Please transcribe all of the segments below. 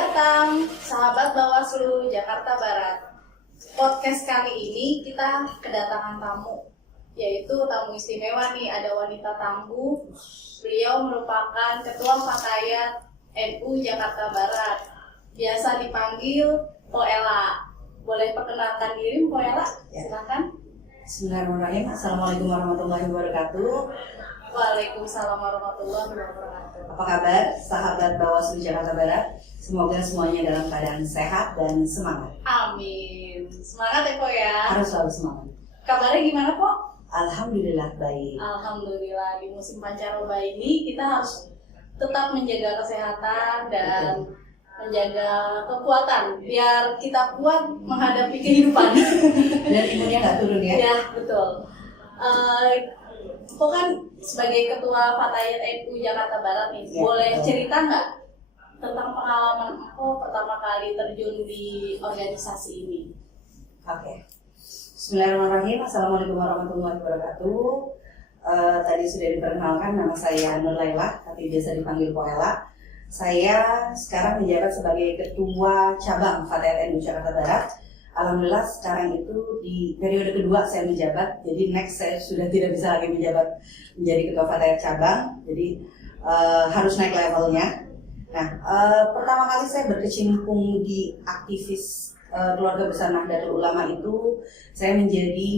datang, sahabat Bawaslu Jakarta Barat. Podcast kali ini kita kedatangan tamu, yaitu tamu istimewa nih, ada wanita tangguh. Beliau merupakan Ketua Fatayat NU Jakarta Barat. Biasa dipanggil Po Ella. Boleh perkenalkan diri, Po Ella? Silakan. Bismillahirrahmanirrahim. Assalamualaikum warahmatullahi wabarakatuh. Waalaikumsalam warahmatullahi wabarakatuh. Apa kabar sahabat Bawaslu Jakarta Barat? Semoga semuanya dalam keadaan sehat dan semangat. Amin. Semangat ya Po ya. Harus selalu semangat. Kabarnya gimana Po? Alhamdulillah baik. Alhamdulillah, di musim pancaroba ini kita harus tetap menjaga kesehatan dan menjaga kekuatan biar kita kuat menghadapi kehidupan. Dan imunnya nggak turun ya? Ya, betul. Po kan sebagai Ketua Fatayat NU Jakarta Barat nih, Ya, boleh betul. cerita nggak tentang pengalaman Po pertama kali terjun di organisasi ini? Oke. Bismillahirrahmanirrahim. Assalamualaikum warahmatullahi wabarakatuh. Tadi sudah diperkenalkan, nama saya Nur Laila, tapi biasa dipanggil Po Ella. Saya sekarang menjabat sebagai Ketua Cabang Fatayat NU Jakarta Barat. Alhamdulillah sekarang itu di periode kedua saya menjabat, jadi next saya sudah tidak bisa lagi menjabat menjadi Ketua Fatayat Cabang, jadi harus naik levelnya. Nah, pertama kali saya berkecimpung di aktivis keluarga besar Nahdlatul Ulama itu, saya menjadi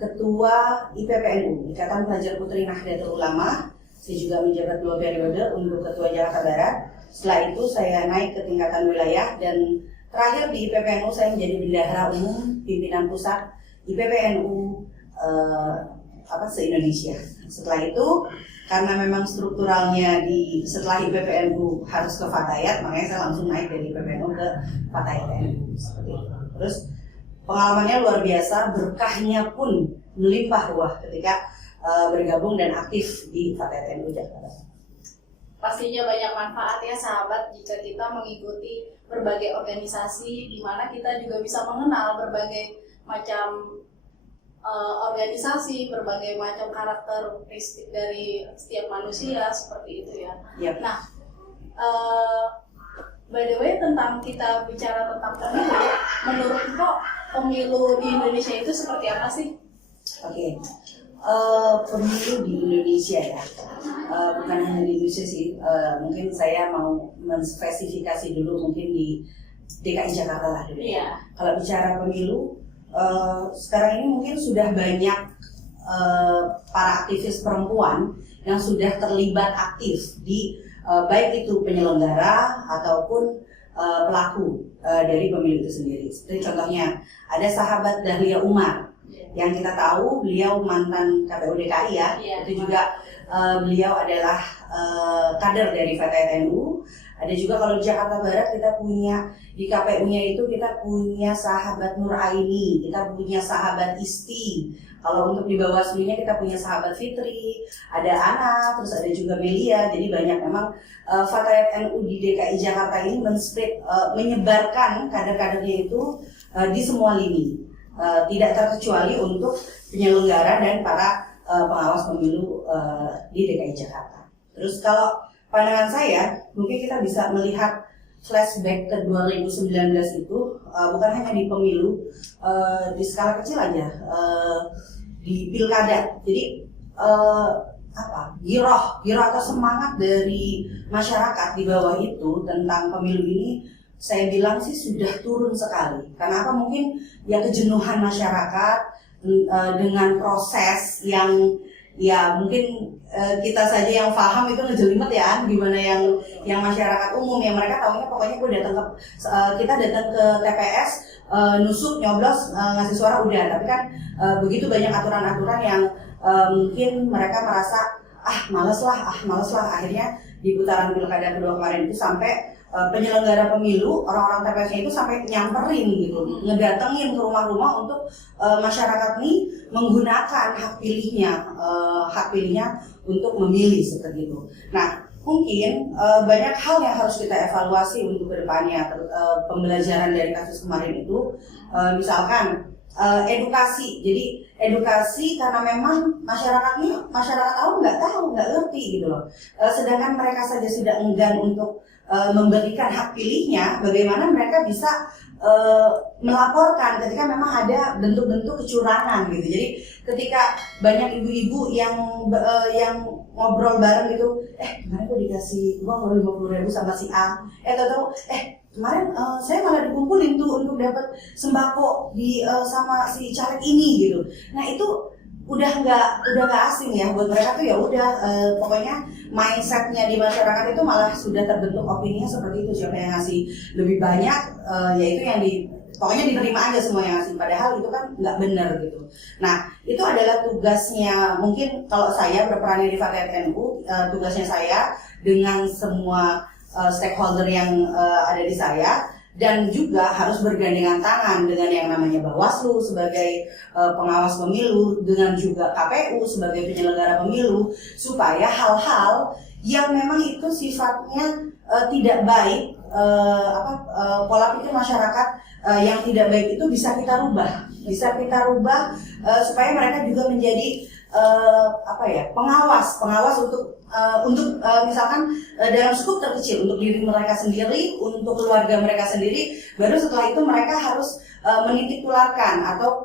Ketua IPPNU, Ikatan Pelajar Putri Nahdlatul Ulama. Saya juga menjabat 2 periode untuk Ketua Jakarta Barat. Setelah itu saya naik ke tingkatan wilayah dan terakhir di IPPNU saya menjadi Bendahara Umum Pimpinan Pusat IPPNU se-Indonesia. Setelah itu karena memang strukturalnya setelah IPPNU harus ke Fatayat, makanya saya langsung naik dari IPPNU ke Fatayat NU seperti itu. Terus pengalamannya luar biasa, berkahnya pun melimpah ruah ketika bergabung dan aktif di Fatayat NU Jakarta. Pastinya banyak manfaat ya sahabat jika kita mengikuti berbagai organisasi, di mana kita juga bisa mengenal berbagai macam organisasi, berbagai macam karakteristik dari setiap manusia seperti itu ya. Yep. Nah, by the way tentang kita bicara tentang pemilu, menurut kok pemilu di Indonesia itu seperti apa sih? Oke. Pemilu di Indonesia ya, bukan hanya di Indonesia sih, mungkin saya mau menspesifikasi dulu mungkin di DKI Jakarta lah dulu. Iya. Kalau bicara pemilu, sekarang ini mungkin sudah banyak para aktivis perempuan yang sudah terlibat aktif di baik itu penyelenggara ataupun pelaku dari pemilu itu sendiri. Seperti contohnya ada sahabat Dahlia Umar, yang kita tahu beliau mantan KPU DKI ya, itu juga beliau adalah kader dari Fatayat NU. Ada juga kalau di Jakarta Barat kita punya di KPU-nya itu kita punya sahabat Nur Aini, kita punya sahabat Isti. Kalau untuk di Bawaslu-nya kita punya sahabat Fitri, ada Ana, terus ada juga Melia. Jadi banyak memang Fatayat NU di DKI Jakarta ini menyebarkan kader-kadernya itu di semua lini. Tidak terkecuali untuk penyelenggara dan para pengawas pemilu di DKI Jakarta. Terus kalau pandangan saya, mungkin kita bisa melihat flashback ke 2019 itu bukan hanya di pemilu, di skala kecil aja, di pilkada. Jadi giroh atau semangat dari masyarakat di bawah itu tentang pemilu ini, saya bilang sih sudah turun sekali. Karena apa? Mungkin ya kejenuhan masyarakat dengan proses yang ya mungkin kita saja yang paham itu ngejelimet ya, gimana yang masyarakat umum yang mereka tahunya pokoknya gue datang ke kita datang ke TPS, nusuk, nyoblos, ngasih suara udah. Tapi kan begitu banyak aturan-aturan yang mungkin mereka merasa males lah. Akhirnya di putaran pilkada kedua kemarin itu sampai penyelenggara pemilu, orang-orang TPS-nya itu sampai nyamperin gitu, ngedatengin ke rumah-rumah untuk masyarakat nih menggunakan hak pilihnya untuk memilih seperti itu. Nah, mungkin banyak hal yang harus kita evaluasi untuk kedepannya. Pembelajaran dari kasus kemarin itu, misalkan edukasi. Jadi edukasi karena memang masyarakat awam nggak ngerti gitu loh. Sedangkan mereka saja sudah enggan untuk memberikan hak pilihnya, bagaimana mereka bisa melaporkan ketika memang ada bentuk-bentuk kecurangan gitu. Jadi ketika banyak ibu-ibu yang ngobrol bareng gitu, kemarin aku dikasih uang 50.000 sama si A, tahu-tahu kemarin saya malah dikumpulin tuh untuk dapat sembako di sama si caleg ini gitu. Nah itu udah nggak asing ya buat mereka tuh, ya udah pokoknya mindsetnya di masyarakat itu malah sudah terbentuk opininya seperti itu, siapa yang ngasih lebih banyak yaitu yang pokoknya diterima aja semua yang ngasih, padahal itu kan nggak benar gitu. Nah itu adalah tugasnya, mungkin kalau saya berperan di Fatayat NU, tugasnya saya dengan semua stakeholder yang ada di saya, dan juga harus bergandengan tangan dengan yang namanya Bawaslu sebagai pengawas pemilu, dengan juga KPU sebagai penyelenggara pemilu, supaya hal-hal yang memang itu sifatnya tidak baik, pola pikir masyarakat yang tidak baik itu bisa kita rubah, supaya mereka juga menjadi pengawas untuk misalkan dalam skup terkecil untuk diri mereka sendiri, untuk keluarga mereka sendiri, baru setelah itu mereka harus menitik tularkan atau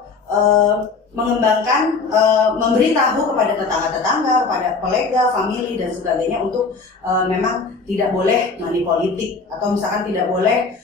mengembangkan, memberitahu kepada tetangga-tetangga, kepada kolega, famili dan sebagainya untuk memang tidak boleh money politik, atau misalkan tidak boleh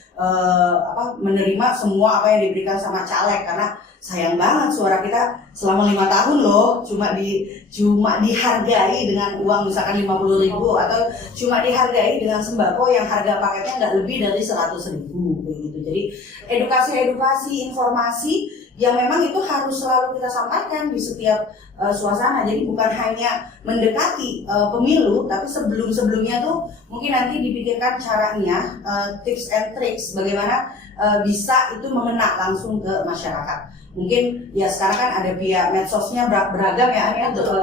menerima semua apa yang diberikan sama caleg, karena sayang banget suara kita selama 5 tahun loh cuma dihargai dengan uang misalkan 50.000, atau cuma dihargai dengan sembako yang harga paketnya nggak lebih dari 100.000 begitu. Jadi edukasi, informasi yang memang itu harus selalu kita sampaikan di setiap suasana. Jadi bukan hanya mendekati pemilu, tapi sebelumnya tuh mungkin nanti dipikirkan caranya, tips and tricks bagaimana bisa itu mengena langsung ke masyarakat. Mungkin ya sekarang kan ada via medsosnya beragam ya,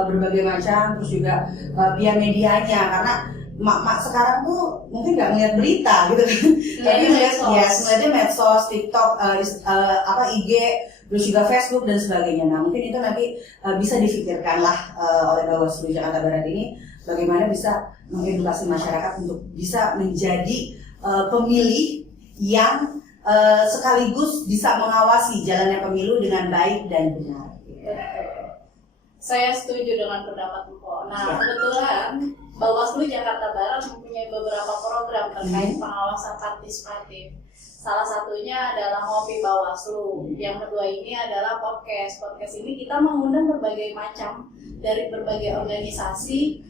berbagai macam, terus juga via medianya, karena mak-mak sekarang tuh mungkin nggak ngeliat berita gitu kan, tapi ngeliatnya medsos, TikTok, IG, terus juga Facebook dan sebagainya. Nah mungkin itu nanti bisa difikirkan lah oleh Bawaslu Jakarta Barat ini, bagaimana bisa mengedukasi masyarakat untuk bisa menjadi pemilih yang sekaligus bisa mengawasi jalannya pemilu dengan baik dan benar. Saya setuju dengan pendapat Mpok. Nah, kebetulan Bawaslu Jakarta Barat mempunyai beberapa program terkait pengawasan partisipatif. Salah satunya adalah Ngopi Bawaslu. Yang kedua ini adalah podcast. Podcast ini kita mengundang berbagai macam dari berbagai organisasi.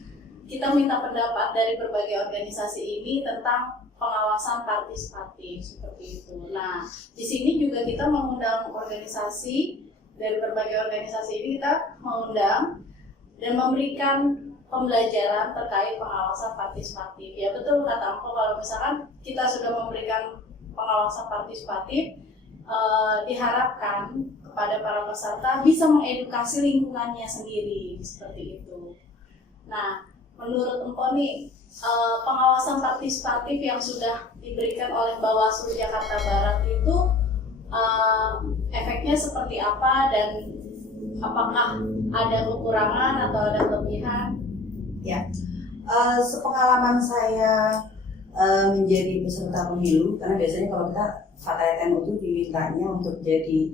Kita minta pendapat dari berbagai organisasi ini tentang pengawasan partisipatif seperti itu. Nah, di sini juga kita mengundang organisasi, dari berbagai organisasi ini kita mengundang dan memberikan pembelajaran terkait pengawasan partisipatif. Ya betul kata Mpok, kalau misalkan kita sudah memberikan pengawasan partisipatif, diharapkan kepada para peserta bisa mengedukasi lingkungannya sendiri seperti itu. Nah, menurut Mpok nih, pengawasan partisipatif yang sudah diberikan oleh Bawaslu Jakarta Barat itu efeknya seperti apa, dan apakah ada kekurangan atau ada kelebihan? Ya, sepengalaman saya menjadi peserta pemilu, karena biasanya kalau kita Fatayat NU itu dimintanya untuk jadi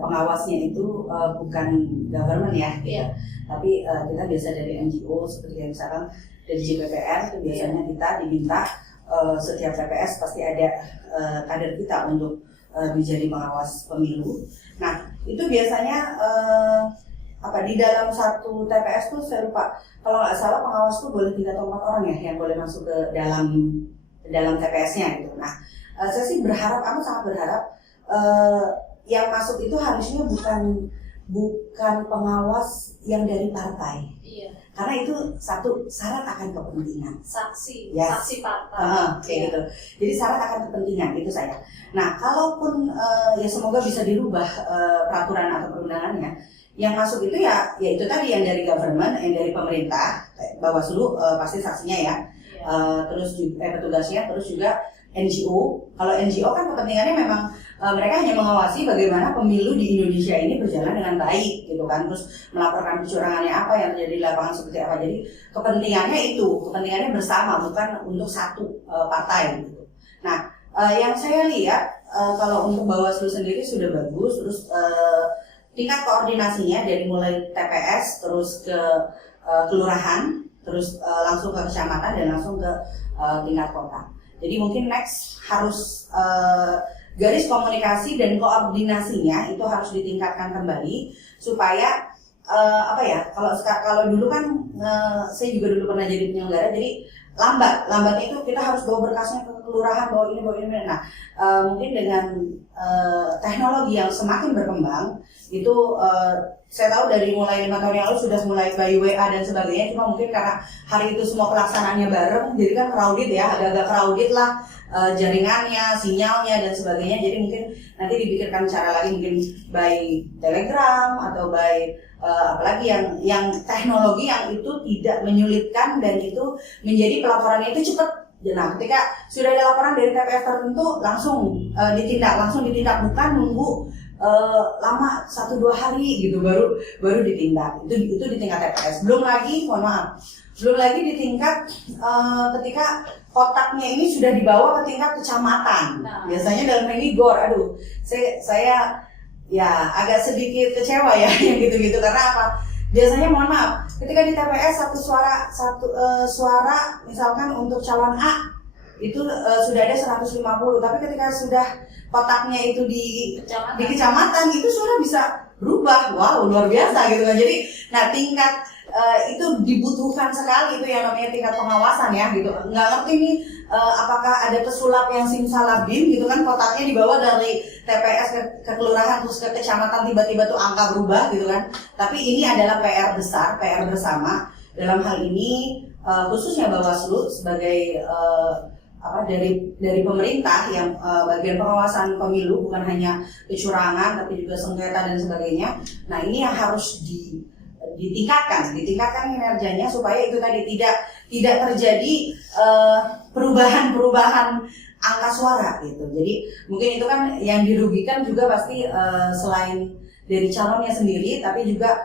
pengawasnya itu bukan government ya, gitu. Tapi kita biasa dari NGO seperti yang misalkan dari JPPR itu biasanya kita diminta setiap TPS pasti ada kader kita untuk menjadi pengawas pemilu. Nah itu biasanya di dalam satu TPS tuh saya lupa, kalau nggak salah pengawas tuh boleh 3 atau 4 orang ya yang boleh masuk ke dalam TPS-nya gitu. Nah saya sih aku sangat berharap yang masuk itu harusnya bukan pengawas yang dari partai. Iya. Karena itu satu syarat akan kepentingan. Saksi Kayak partai. gitu. Jadi syarat akan kepentingan itu saya. Nah, kalaupun ya semoga bisa dirubah peraturan atau perundangannya, yang masuk itu ya itu tadi yang dari government, yang dari pemerintah, Bawaslu pasti saksinya ya. Terus juga petugasnya, terus juga NGO. Kalau NGO kan kepentingannya memang mereka hanya mengawasi bagaimana pemilu di Indonesia ini berjalan dengan baik gitu kan, terus melaporkan kecurangannya apa yang terjadi di lapangan seperti apa. Jadi kepentingannya bersama, bukan untuk satu partai gitu. Nah, yang saya lihat kalau untuk Bawaslu sendiri sudah bagus, terus tingkat koordinasinya dari mulai TPS terus ke kelurahan, terus langsung ke kecamatan dan langsung ke tingkat kota. Jadi mungkin next harus garis komunikasi dan koordinasinya itu harus ditingkatkan kembali supaya kalau dulu kan saya juga dulu pernah jadi penyelenggara, jadi lambat itu kita harus bawa berkasnya ke kelurahan, bawa ini. Nah, mungkin dengan teknologi yang semakin berkembang itu saya tahu dari mulai 5 tahun yang lalu sudah mulai by WA dan sebagainya, cuma mungkin karena hari itu semua pelaksanaannya bareng, jadi kan crowded ya, agak-agak crowded lah jaringannya, sinyalnya dan sebagainya. Jadi mungkin nanti dipikirkan cara lagi, mungkin by Telegram atau by apalagi yang teknologi yang itu tidak menyulitkan dan itu menjadi pelaporannya itu cepat. Nah, ketika sudah ada laporan dari TPS tertentu langsung ditindak, bukan nunggu lama 1-2 hari gitu baru ditindak. Itu di tingkat TPS. Belum lagi di tingkat ketika kotaknya ini sudah dibawa ke tingkat kecamatan. Nah, biasanya dalam ini GOR. Aduh, saya ya agak sedikit kecewa ya yang gitu-gitu, karena apa? Biasanya mohon maaf, ketika di TPS satu suara misalkan untuk calon A itu sudah ada 150, tapi ketika sudah kotaknya itu di kecamatan itu suara bisa berubah. Wow, luar biasa gitu kan. Jadi nah tingkat itu dibutuhkan sekali, itu yang namanya tingkat pengawasan ya gitu. Nggak ngerti nih apakah ada pesulap yang simsalabim gitu kan, kotaknya dibawa dari TPS ke kelurahan terus ke kecamatan, tiba-tiba tuh angka berubah gitu kan. Tapi ini adalah PR besar, PR bersama dalam hal ini khususnya Bawaslu sebagai dari pemerintah yang bagian pengawasan pemilu, bukan hanya kecurangan tapi juga sengketa dan sebagainya. Nah, ini yang harus ditingkatkan kinerjanya supaya itu tadi tidak terjadi perubahan angka suara gitu. Jadi mungkin itu kan yang dirugikan juga pasti selain dari calonnya sendiri, tapi juga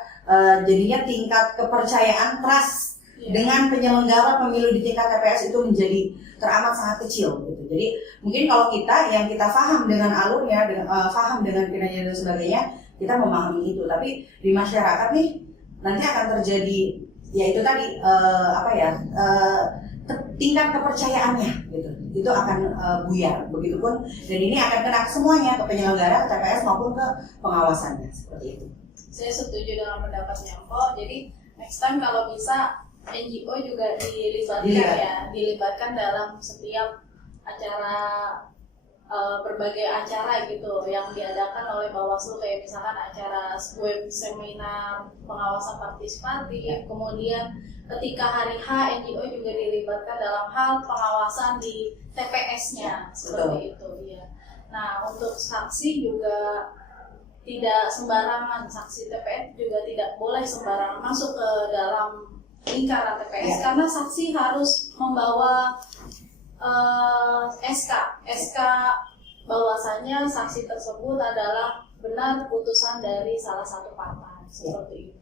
jadinya tingkat kepercayaan trust dengan penyelenggara pemilu di tingkat TPS itu menjadi teramat sangat kecil gitu. Jadi mungkin kalau kita paham dengan alurnya, paham dengan kinerja dan sebagainya, kita memahami itu. Tapi di masyarakat nih nanti akan terjadi ya itu tadi tingkat kepercayaannya gitu. Itu akan buyar. Begitupun dan ini akan kena ke semuanya, ke penyelenggara, ke TPS maupun ke pengawasannya, seperti itu. Saya setuju dengan pendapatnya Mpok. Jadi next time kalau bisa NGO juga dilibatkan dalam setiap acara berbagai acara gitu yang diadakan oleh Bawaslu, kayak misalkan acara web seminar pengawasan partisipatif, kemudian ketika hari H NGO juga dilibatkan dalam hal pengawasan di TPS-nya seperti itu ya. Nah, untuk saksi juga tidak sembarangan, saksi TPS juga tidak boleh sembarangan masuk ke dalam lingkaran TPS karena saksi harus membawa SK bahwasanya saksi tersebut adalah benar putusan dari salah satu partai seperti itu.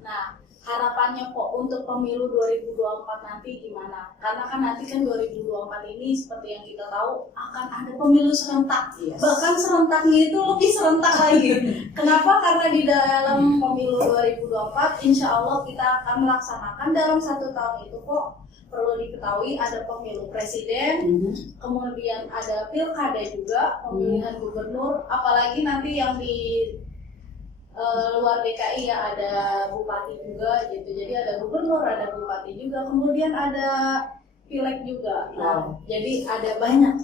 Nah, harapannya kok untuk pemilu 2024 nanti gimana? Karena kan nanti kan 2024 ini seperti yang kita tahu akan ada pemilu serentak. Bahkan serentaknya itu lebih serentak lagi. Kenapa? Karena di dalam pemilu 2024 insya Allah kita akan melaksanakan dalam 1 tahun itu kok perlu diketahui ada pemilu presiden, kemudian ada pilkada juga, pemilihan gubernur, apalagi nanti yang di luar DKI ya ada bupati juga gitu. Jadi ada gubernur, ada bupati juga, kemudian ada pileg juga. Nah, jadi ada banyak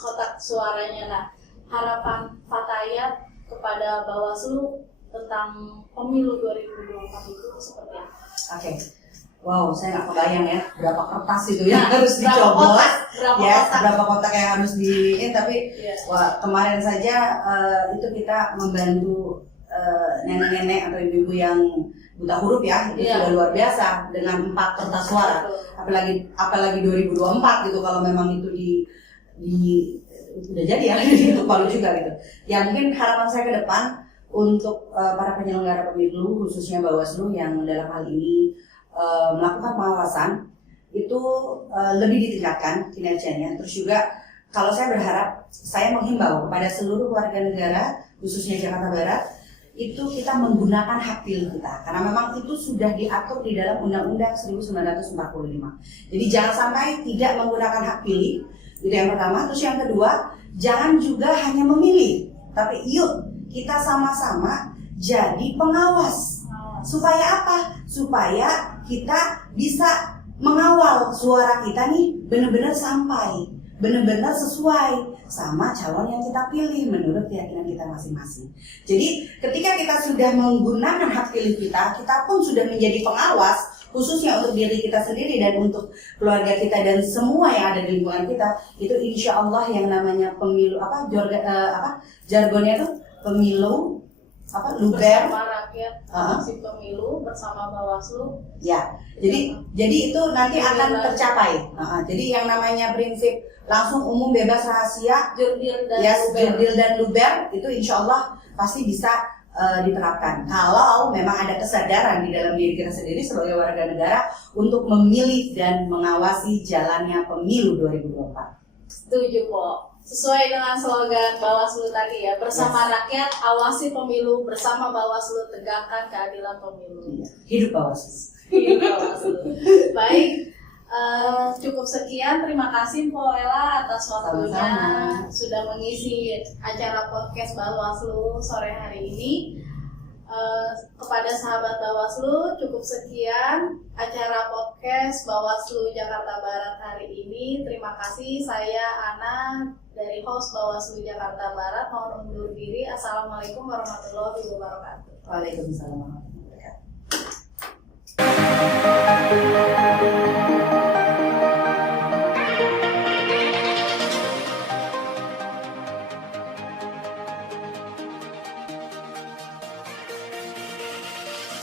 kotak suaranya. Nah, harapan Fatayat kepada Bawaslu tentang pemilu 2024 itu seperti apa? Oke. Wow, saya nggak kebayang ya berapa kertas itu yang harus dicoblos, berapa kotak yang harus tapi wah, kemarin saja itu kita membantu nenek-nenek atau ibu-ibu yang buta huruf ya, itu sudah luar biasa dengan 4 kertas suara. Apalagi 2024 gitu, kalau memang itu udah jadi ya itu palu juga gitu. Ya mungkin harapan saya ke depan untuk para penyelenggara pemilu khususnya Bawaslu yang dalam hal ini melakukan pengawasan itu lebih ditingkatkan kinerjanya. Terus juga kalau saya menghimbau kepada seluruh warga negara khususnya Jakarta Barat itu kita menggunakan hak pilih kita karena memang itu sudah diatur di dalam Undang-Undang 1945. Jadi jangan sampai tidak menggunakan hak pilih, itu yang pertama. Terus yang kedua, jangan juga hanya memilih, tapi yuk kita sama-sama jadi pengawas. Supaya apa? Supaya kita bisa mengawal suara kita nih benar-benar sampai, benar-benar sesuai sama calon yang kita pilih menurut keyakinan kita masing-masing. Jadi ketika kita sudah menggunakan hak pilih kita pun sudah menjadi pengawas khususnya untuk diri kita sendiri dan untuk keluarga kita dan semua yang ada di lingkungan kita. Itu insya Allah yang namanya pemilu jargonnya itu pemilu luber bersama rakyat, si pemilu bersama Bawaslu. Ya, jadi itu nanti akan tercapai. Jadi yang namanya prinsip langsung umum bebas rahasia, jurdil dan luber itu insya Allah pasti bisa diterapkan. Kalau memang ada kesadaran di dalam diri kita sendiri sebagai warga negara untuk memilih dan mengawasi jalannya pemilu 2024. Setuju kok. Sesuai dengan slogan Bawaslu tadi ya, bersama rakyat, awasi pemilu, bersama Bawaslu, tegakkan keadilan pemilu. Hidup Bawaslu. Hidup Bawaslu. Baik, cukup sekian. Terima kasih Mpo Ella atas waktunya. Sama-sama. Sudah mengisi acara podcast Bawaslu sore hari ini. Kepada sahabat Bawaslu, cukup sekian acara podcast Bawaslu Jakarta Barat hari ini. Terima kasih. Saya Ana dari host Bawaslu Jakarta Barat mohon undur diri. Assalamualaikum warahmatullahi wabarakatuh. Waalaikumsalam warahmatullahi wabarakatuh.